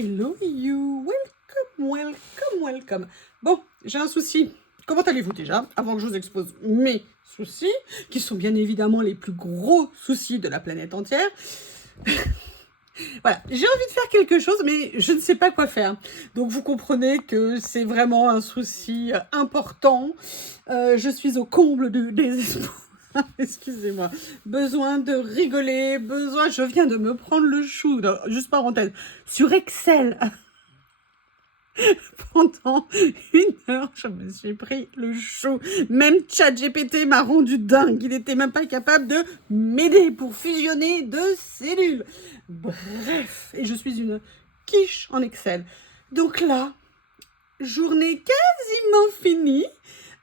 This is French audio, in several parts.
Hello you, welcome. Bon, j'ai un souci. Comment allez-vous déjà? Avant que je vous expose mes soucis, qui sont bien évidemment les plus gros soucis de la planète entière. Voilà, j'ai envie de faire quelque chose, mais je ne sais pas quoi faire. Donc vous comprenez que c'est vraiment un souci important. Je suis au comble du désespoir. Excusez-moi. Besoin de rigoler, je viens de me prendre le chou, juste parenthèse, sur Excel. Pendant 1 heure, je me suis pris le chou. Même ChatGPT m'a rendu dingue. Il n'était même pas capable de m'aider pour fusionner deux cellules. Bref, et je suis une quiche en Excel. Donc là, journée quasiment finie.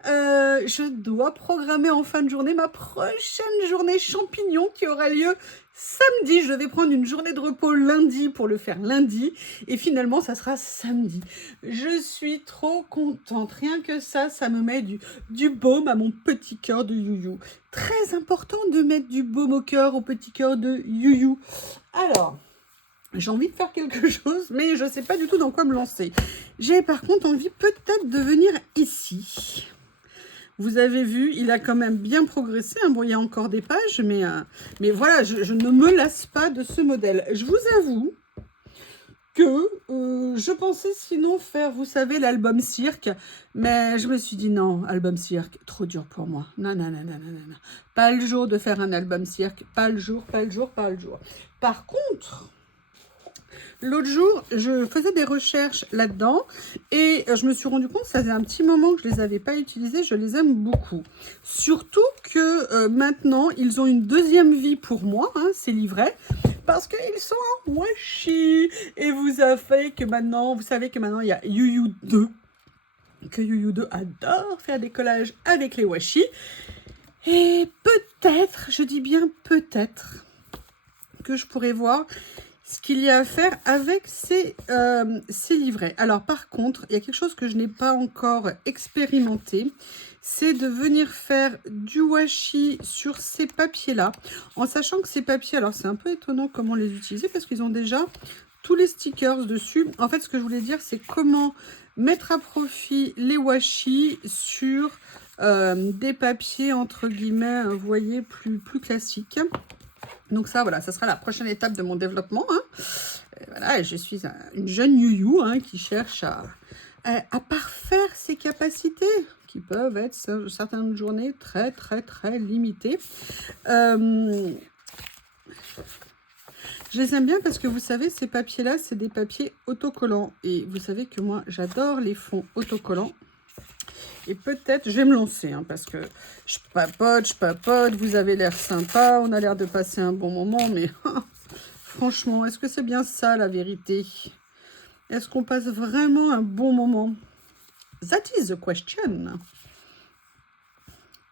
Je dois programmer en fin de journée ma prochaine journée champignon qui aura lieu samedi. Je vais prendre une journée de repos lundi pour le faire lundi. Et finalement, ça sera samedi. Je suis trop contente. Rien que ça me met du baume à mon petit cœur de youyou. Très important de mettre du baume au cœur, au petit cœur de youyou. Alors, j'ai envie de faire quelque chose, mais je ne sais pas du tout dans quoi me lancer. J'ai par contre envie peut-être de venir ici. Vous avez vu, il a quand même bien progressé. Bon, il y a encore des pages, mais voilà, je ne me lasse pas de ce modèle. Je vous avoue que je pensais sinon faire, vous savez, l'album cirque, mais je me suis dit non, album cirque, trop dur pour moi. Non. Pas le jour de faire un album cirque, pas le jour. Par contre, l'autre jour, je faisais des recherches là-dedans et je me suis rendu compte, ça faisait un petit moment que je ne les avais pas utilisés, je les aime beaucoup. Surtout que maintenant, ils ont une deuxième vie pour moi, hein, ces livrets, parce qu'ils sont en washi. Et vous savez que maintenant, il y a Youyou 2, que Youyou 2 adore faire des collages avec les washi. Et peut-être, je dis bien peut-être, que je pourrais voir ce qu'il y a à faire avec ces livrets. Alors par contre, il y a quelque chose que je n'ai pas encore expérimenté, c'est de venir faire du washi sur ces papiers-là, en sachant que ces papiers, alors c'est un peu étonnant comment les utiliser, parce qu'ils ont déjà tous les stickers dessus. En fait, ce que je voulais dire, c'est comment mettre à profit les washi sur des papiers, entre guillemets, vous voyez, plus classiques. Donc ça, voilà, ça sera la prochaine étape de mon développement. Hein. Voilà, je suis une jeune youyou hein, qui cherche à parfaire ses capacités, qui peuvent être certaines journées très limitées. Je les aime bien parce que vous savez, ces papiers-là, c'est des papiers autocollants. Et vous savez que moi, j'adore les fonds autocollants. Et peut-être, je vais me lancer, hein, parce que je papote, vous avez l'air sympa, on a l'air de passer un bon moment, mais franchement, est-ce que c'est bien ça la vérité? Est-ce qu'on passe vraiment un bon moment? That is the question.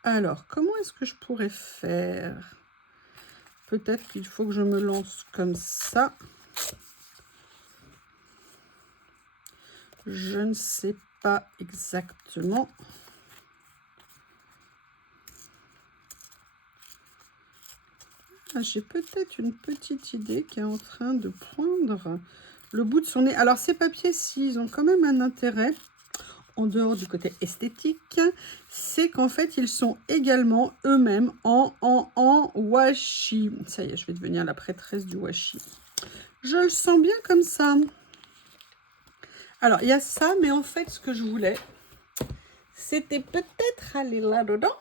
Alors, comment est-ce que je pourrais faire? Peut-être qu'il faut que je me lance comme ça. Je ne sais pas exactement. J'ai peut-être une petite idée qui est en train de prendre le bout de son nez. Alors, ces papiers-ci, ils ont quand même un intérêt, en dehors du côté esthétique, c'est qu'en fait, ils sont également eux-mêmes en washi. Ça y est, je vais devenir la prêtresse du washi. Je le sens bien comme ça. Alors, il y a ça, mais en fait, ce que je voulais, c'était peut-être aller là-dedans.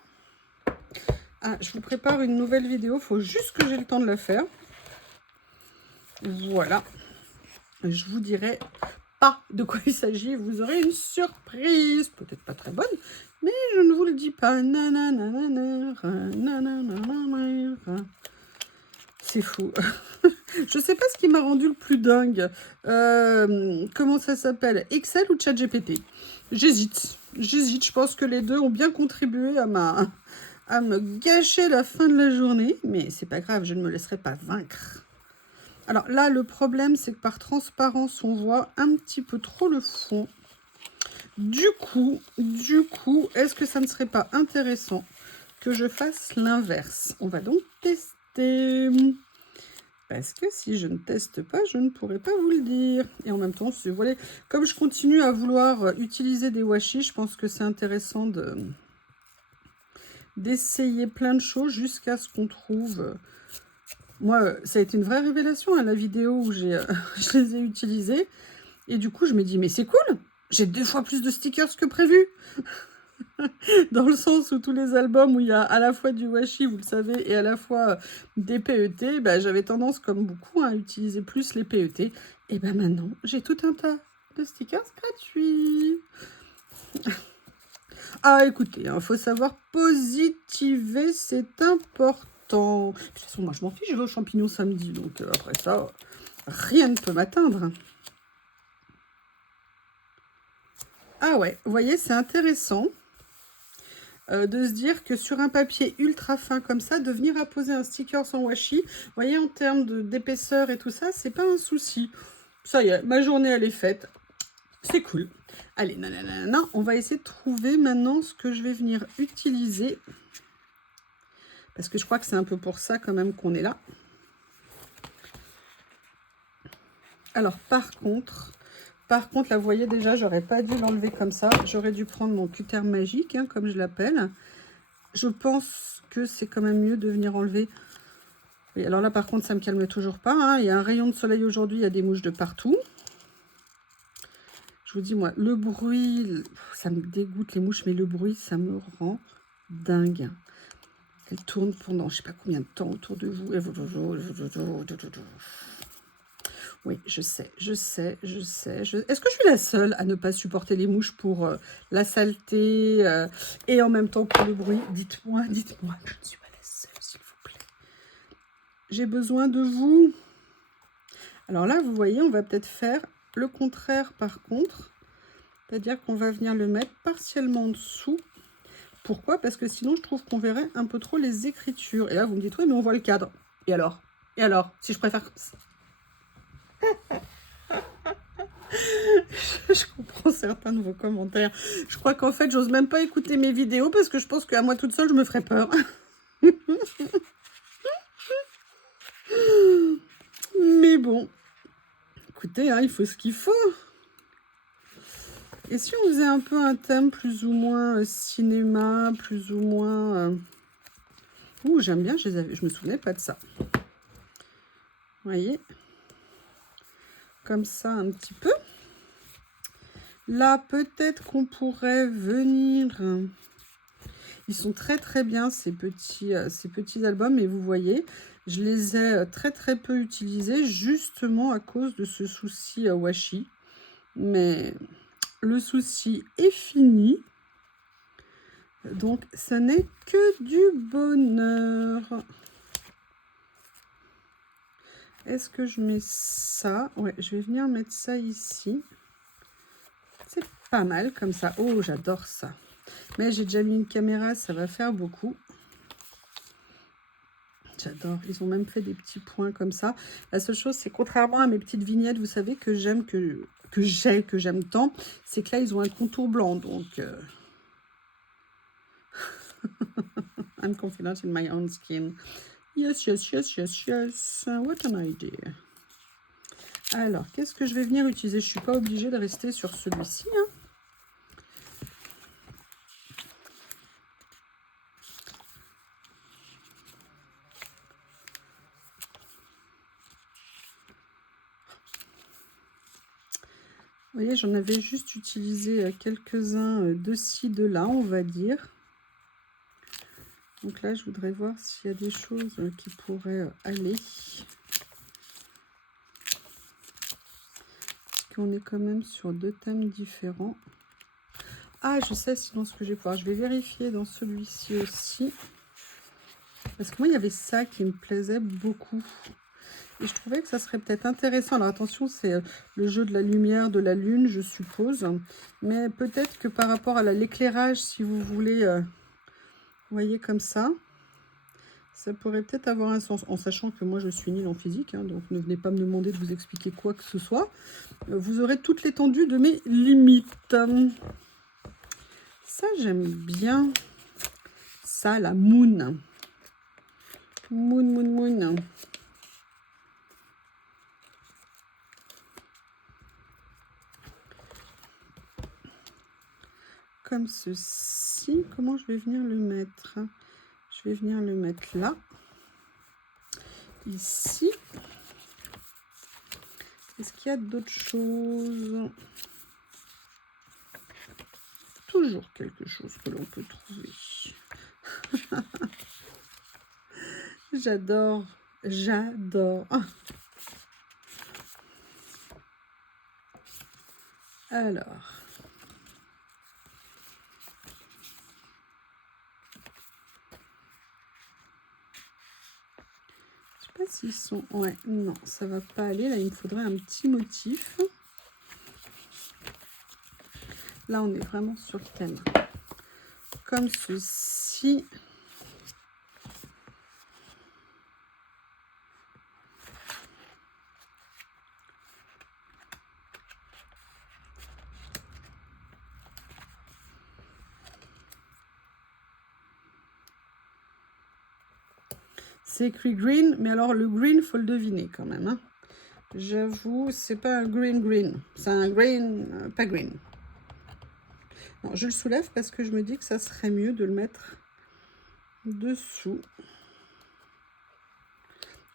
Ah, je vous prépare une nouvelle vidéo, il faut juste que j'ai le temps de la faire. Voilà. Je vous dirai pas de quoi il s'agit, vous aurez une surprise. Peut-être pas très bonne, mais je ne vous le dis pas. C'est fou. Je sais pas ce qui m'a rendu le plus dingue. Comment ça s'appelle? Excel ou ChatGPT? J'hésite. Je pense que les deux ont bien contribué à me gâcher la fin de la journée. Mais c'est pas grave, je ne me laisserai pas vaincre. Alors là, le problème, c'est que par transparence, on voit un petit peu trop le fond. Du coup, est-ce que ça ne serait pas intéressant que je fasse l'inverse? On va donc tester. Parce que si je ne teste pas, je ne pourrai pas vous le dire. Et en même temps, voilà, comme je continue à vouloir utiliser des washi, je pense que c'est intéressant d'essayer plein de choses jusqu'à ce qu'on trouve. Moi, ça a été une vraie révélation, hein, la vidéo où je les ai utilisés. Et du coup, je me dis, mais c'est cool, j'ai 2 fois plus de stickers que prévu. Dans le sens où tous les albums où il y a à la fois du washi, vous le savez, et à la fois des PET, bah, j'avais tendance, comme beaucoup, à utiliser plus les PET. Et ben maintenant, j'ai tout un tas de stickers gratuits. Ah, écoutez, il faut savoir positiver, c'est important. De toute façon, moi, je m'en fiche, je vais aux champignons samedi, donc après ça, rien ne peut m'atteindre. Ah ouais, vous voyez, c'est intéressant. De se dire que sur un papier ultra fin comme ça, de venir apposer un sticker sans washi, vous voyez, en termes d'épaisseur et tout ça, c'est pas un souci. Ça y est, ma journée, elle est faite. C'est cool. Allez, nanana, on va essayer de trouver maintenant ce que je vais venir utiliser. Parce que je crois que c'est un peu pour ça quand même qu'on est là. Alors, par contre, là, vous voyez déjà, j'aurais pas dû l'enlever comme ça. J'aurais dû prendre mon cutter magique, hein, comme je l'appelle. Je pense que c'est quand même mieux de venir enlever. Et alors là, par contre, ça ne me calme toujours pas, hein. Il y a un rayon de soleil aujourd'hui, il y a des mouches de partout. Je vous dis, moi, le bruit, ça me dégoûte les mouches, mais le bruit, ça me rend dingue. Elles tournent pendant je ne sais pas combien de temps autour de vous. Oui, je sais. Est-ce que je suis la seule à ne pas supporter les mouches pour la saleté et en même temps pour le bruit? Dites-moi, je ne suis pas la seule, s'il vous plaît. J'ai besoin de vous. Alors là, vous voyez, on va peut-être faire le contraire par contre. C'est-à-dire qu'on va venir le mettre partiellement en dessous. Pourquoi? Parce que sinon, je trouve qu'on verrait un peu trop les écritures. Et là, vous me dites, oui, mais on voit le cadre. Et alors? Si je préfère comme ça? Je comprends certains de vos commentaires. Je crois qu'en fait, j'ose même pas écouter mes vidéos parce que je pense qu'à moi toute seule, je me ferais peur. Mais bon, écoutez, hein, il faut ce qu'il faut. Et si on faisait un peu un thème plus ou moins cinéma, plus ou moins... Ouh, j'aime bien, je me souvenais pas de ça. Vous voyez? Comme ça, un petit peu. Là, peut-être qu'on pourrait venir... Ils sont très très bien ces petits albums, et vous voyez, je les ai très peu utilisés justement à cause de ce souci washi. Mais le souci est fini. Donc, ça n'est que du bonheur. Est-ce que je mets ça? Ouais, je vais venir mettre ça ici. C'est pas mal comme ça. Oh, j'adore ça. Mais j'ai déjà mis une caméra, ça va faire beaucoup. J'adore. Ils ont même fait des petits points comme ça. La seule chose, c'est contrairement à mes petites vignettes, vous savez, que j'aime tant, c'est que là, ils ont un contour blanc. Donc, I'm confident in my own skin. Yes. What an idea. Alors, qu'est-ce que je vais venir utiliser? Je ne suis pas obligée de rester sur celui-ci, hein. Vous voyez, j'en avais juste utilisé quelques-uns de ci, de là, on va dire. Donc là, je voudrais voir s'il y a des choses qui pourraient aller. Parce qu'on est quand même sur 2 thèmes différents. Ah, je sais sinon ce que je vais pouvoir. Je vais vérifier dans celui-ci aussi. Parce que moi, il y avait ça qui me plaisait beaucoup. Et je trouvais que ça serait peut-être intéressant. Alors attention, c'est le jeu de la lumière, de la lune, je suppose. Mais peut-être que par rapport à l'éclairage, si vous voulez, vous voyez comme ça pourrait peut-être avoir un sens. En sachant que moi, je suis nulle en physique. Hein, donc ne venez pas me demander de vous expliquer quoi que ce soit. Vous aurez toute l'étendue de mes limites. Ça, j'aime bien. Ça, la moon. Moon. comme ceci. Comment je vais venir le mettre? Je vais venir le mettre là. Ici. Est-ce qu'il y a d'autres choses? Toujours quelque chose que l'on peut trouver. J'adore, j'adore. Alors. Je sais pas s'ils sont... Ouais, non, ça va pas aller. Là, il me faudrait un petit motif. Là, on est vraiment sur le thème. Comme ceci. C'est écrit green, mais alors le green, faut le deviner quand même. Hein. J'avoue, c'est pas un green. C'est un green, pas green. Non, je le soulève parce que je me dis que ça serait mieux de le mettre dessous.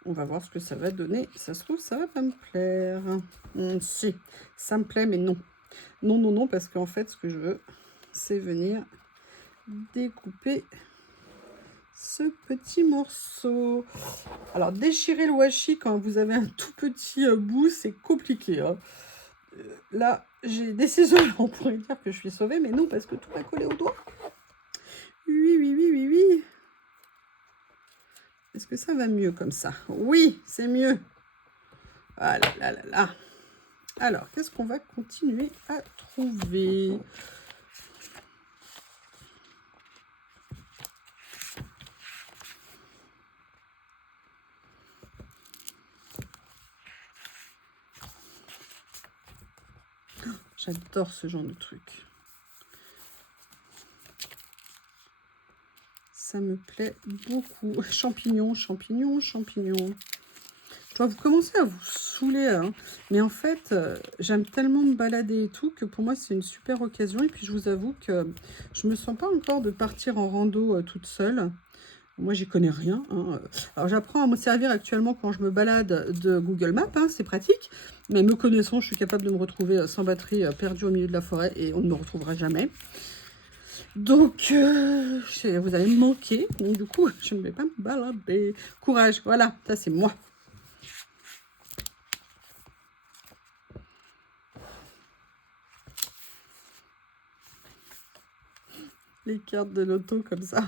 On va voir ce que ça va donner. Ça se trouve, ça va pas me plaire. Si, ça me plaît, mais non. Non, parce qu'en fait, ce que je veux, c'est venir découper ce petit morceau. Alors, déchirer le washi quand vous avez un tout petit bout, c'est compliqué. Hein. Là, j'ai des ciseaux, on pourrait dire que je suis sauvée, mais non, parce que tout va coller au doigt. Oui. Est-ce que ça va mieux comme ça? Oui, c'est mieux. Ah là. Alors, qu'est-ce qu'on va continuer à trouver? J'adore ce genre de truc. Ça me plaît beaucoup. Champignons. Je dois vous commencer à vous saouler. Hein. Mais en fait, j'aime tellement me balader et tout que pour moi, c'est une super occasion. Et puis, je vous avoue que je me sens pas encore de partir en rando toute seule. Moi, j'y connais rien. Hein. Alors, j'apprends à me servir actuellement quand je me balade de Google Maps. Hein, c'est pratique. Mais me connaissant, je suis capable de me retrouver sans batterie, perdue au milieu de la forêt. Et on ne me retrouvera jamais. Donc, vous allez me manquer. Donc, du coup, je ne vais pas me balader. Courage. Voilà, ça, c'est moi. Les cartes de loto comme ça.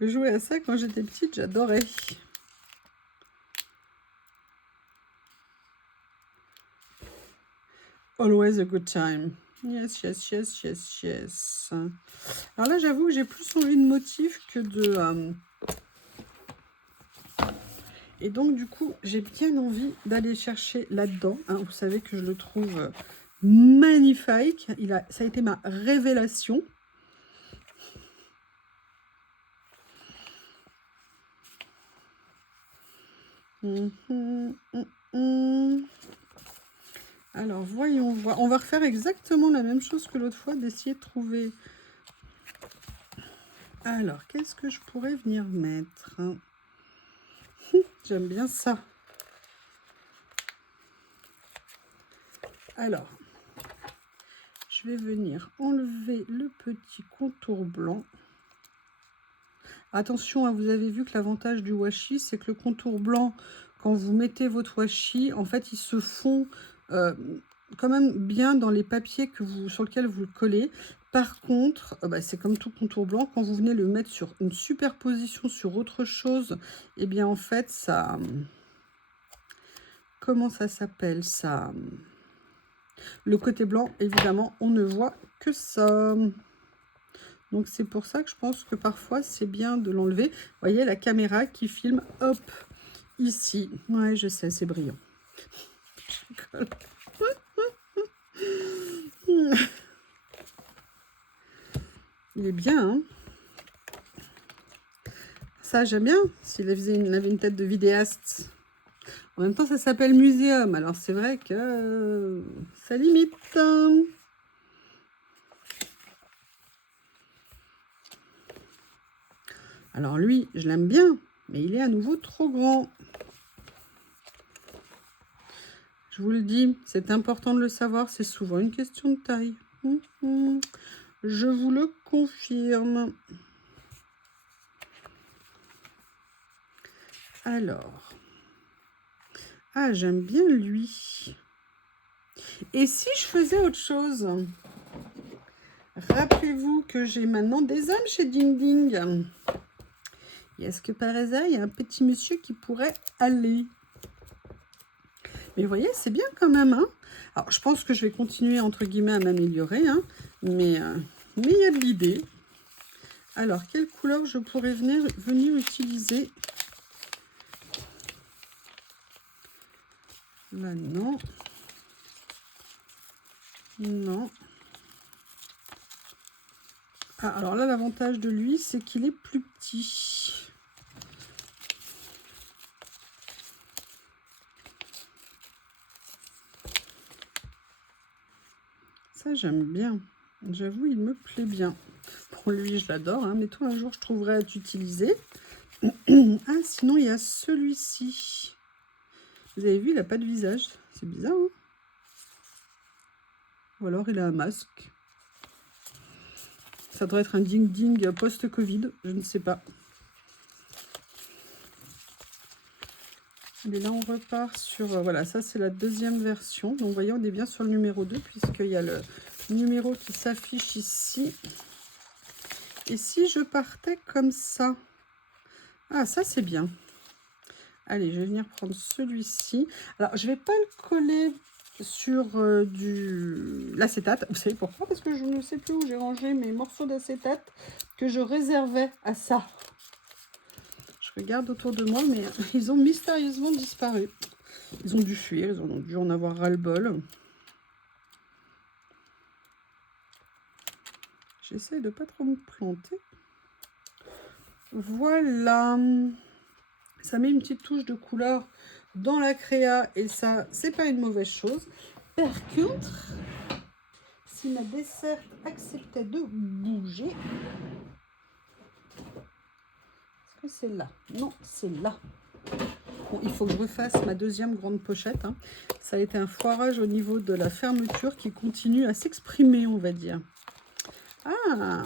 Je jouais à ça quand j'étais petite, j'adorais. Always a good time. Yes. Alors là, j'avoue que j'ai plus envie de motif que de... Et donc, du coup, j'ai bien envie d'aller chercher là-dedans. Hein. Vous savez que je le trouve magnifique. Ça a été ma révélation. Alors, voyons voir. On va refaire exactement la même chose que l'autre fois, d'essayer de trouver... Alors, qu'est-ce que je pourrais venir mettre? J'aime bien ça. Alors, je vais venir enlever le petit contour blanc. Attention, hein, vous avez vu que l'avantage du washi, c'est que le contour blanc, quand vous mettez votre washi, en fait, il se fond quand même bien dans les papiers sur lesquels vous le collez. Par contre, c'est comme tout contour blanc, quand vous venez le mettre sur une superposition sur autre chose, eh bien, en fait, ça... Comment ça s'appelle, ça? Le côté blanc, évidemment, on ne voit que ça. Donc, c'est pour ça que je pense que parfois, c'est bien de l'enlever. Vous voyez, la caméra qui filme, hop, ici. Ouais, je sais, c'est brillant. Il est bien, hein? Ça, j'aime bien, s'il avait une tête de vidéaste. En même temps, ça s'appelle muséum. Alors, c'est vrai que ça limite. Alors lui, je l'aime bien, mais il est à nouveau trop grand. Je vous le dis, c'est important de le savoir, c'est souvent une question de taille. Je vous le confirme. Alors. Ah, j'aime bien lui. Et si je faisais autre chose? Rappelez-vous que j'ai maintenant des âmes chez Ding Ding. Et est-ce que par hasard, il y a un petit monsieur qui pourrait aller? Mais vous voyez, c'est bien quand même. Hein, alors, je pense que je vais continuer, entre guillemets, à m'améliorer. Hein, mais il y a de l'idée. Alors, quelle couleur je pourrais venir utiliser? Là, non. Non. Ah, alors là, l'avantage de lui, c'est qu'il est plus petit. Ça, j'aime bien. J'avoue, il me plaît bien. Pour lui, je l'adore. Hein, mais toi, un jour, je trouverai à t'utiliser. Ah, sinon, il y a celui-ci. Vous avez vu, il n'a pas de visage. C'est bizarre, hein? Ou alors, il a un masque. Ça devrait être un ding-ding post-Covid. Je ne sais pas. Mais là, on repart sur... voilà, ça, c'est la deuxième version. Donc, vous voyez, on est bien sur le numéro 2, puisqu'il y a le numéro qui s'affiche ici. Et si je partais comme ça? Ah, ça, c'est bien. Allez, je vais venir prendre celui-ci. Alors, je ne vais pas le coller sur l'acétate. Vous savez pourquoi? Parce que je ne sais plus où j'ai rangé mes morceaux d'acétate que je réservais à ça. Je regarde autour de moi, mais ils ont mystérieusement disparu. Ils ont dû fuir, ils ont dû en avoir ras-le-bol. J'essaie de ne pas trop me planter. Voilà. Ça met une petite touche de couleur dans la créa et ça, c'est pas une mauvaise chose. Par contre, si ma desserte acceptait de bouger, est-ce que c'est là? Non, c'est là. Bon, il faut que je refasse ma deuxième grande pochette. Hein. Ça a été un foirage au niveau de la fermeture qui continue à s'exprimer, on va dire. Ah,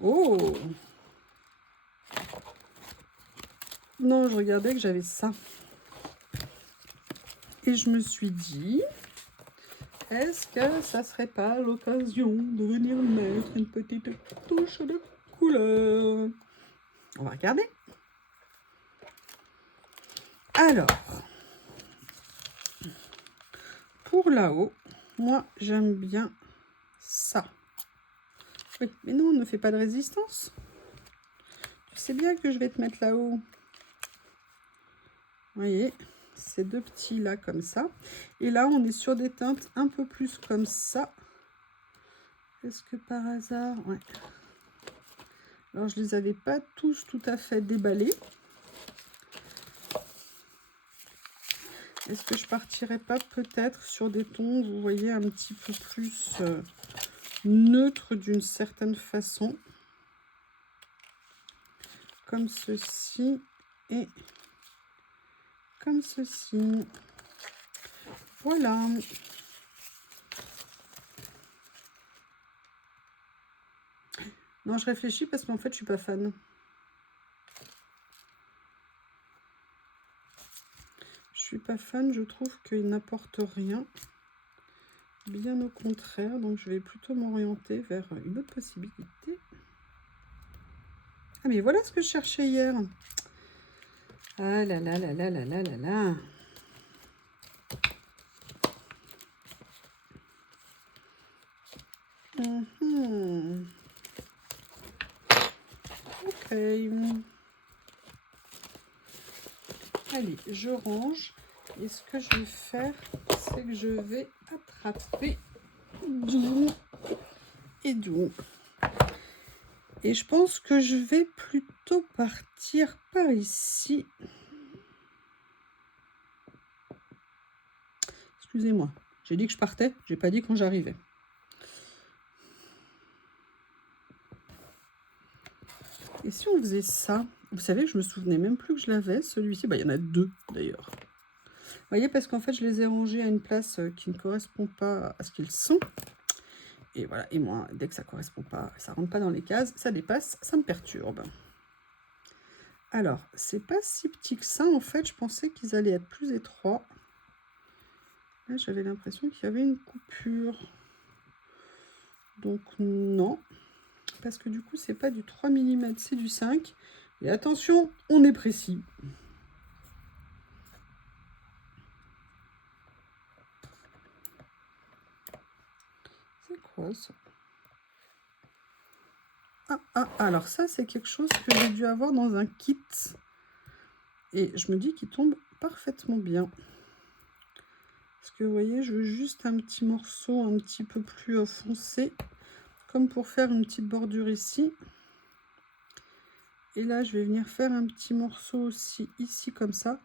oh, non, je regardais que j'avais ça. Et je me suis dit, est-ce que ça serait pas l'occasion de venir mettre une petite touche de couleur? On va regarder. Alors, pour là-haut, moi, j'aime bien ça. Oui, mais non, ne fais pas de résistance. Tu sais bien que je vais te mettre là-haut. Vous voyez, ces deux petits là comme ça. Et là, on est sur des teintes un peu plus comme ça. Est-ce que par hasard... Ouais. Alors, je les avais pas tous tout à fait déballés. Est-ce que je partirais pas peut-être sur des tons, vous voyez, un petit peu plus neutres d'une certaine façon. Comme ceci et comme ceci. Voilà. Non, je réfléchis parce qu'en fait, je suis pas fan. Je suis pas fan, je trouve qu'il n'apporte rien. Bien au contraire, donc je vais plutôt m'orienter vers une autre possibilité. Ah, mais voilà ce que je cherchais hier. Ah là là là là là là là là. Ok. Allez, je range. Et ce que je vais faire, c'est que je vais attraper d'où et d'où. Et je pense que je vais plutôt partir par ici. Excusez-moi, j'ai dit que je partais, j'ai pas dit quand j'arrivais. si on faisait ça? Vous savez, je me souvenais même plus que je l'avais, celui-ci. Bah, il y en a 2 d'ailleurs. Vous voyez, parce qu'en fait, je les ai rangés à une place qui ne correspond pas à ce qu'ils sont. Et voilà, et moi, dès que ça ne correspond pas, ça rentre pas dans les cases, ça dépasse, ça me perturbe. Alors, c'est pas si petit que ça, en fait. Je pensais qu'ils allaient être plus étroits. Là, j'avais l'impression qu'il y avait une coupure. Donc, non. Parce que du coup, c'est pas du 3 mm, c'est du 5. Et attention, on est précis. C'est quoi ça? Alors ça, c'est quelque chose que j'ai dû avoir dans un kit. Et je me dis qu'il tombe parfaitement bien. Parce que vous voyez, je veux juste un petit morceau un petit peu plus foncé. Comme pour faire une petite bordure ici. Et là, je vais venir faire un petit morceau aussi ici, comme ça.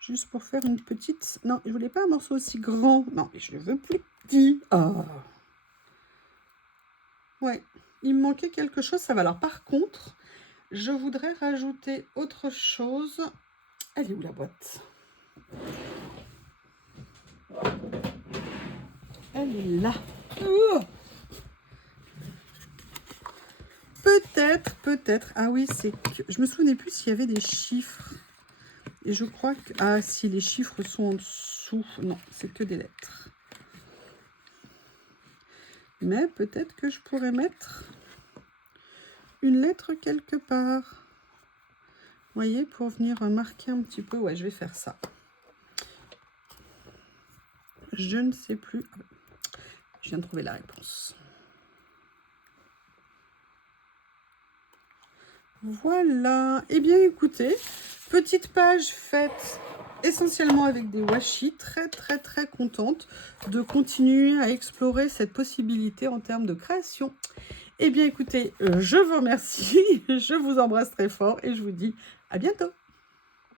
Juste pour faire une petite... Non, je voulais pas un morceau aussi grand. Non, mais je le veux plus petit. Oh. Ouais, il me manquait quelque chose, ça va. Alors, par contre, je voudrais rajouter autre chose. Elle est où la boîte? Elle est là. Peut-être. Ah oui, c'est que... Je me souvenais plus s'il y avait des chiffres. Et je crois que... Ah, si, les chiffres sont en dessous. Non, c'est que des lettres. Mais peut-être que je pourrais mettre une lettre quelque part. Vous voyez, pour venir marquer un petit peu. Ouais, je vais faire ça. Je ne sais plus. Je viens de trouver la réponse. Voilà. Eh bien, écoutez, petite page faite essentiellement avec des washi. Très contente de continuer à explorer cette possibilité en termes de création. Eh bien, écoutez, je vous remercie. Je vous embrasse très fort et je vous dis à bientôt.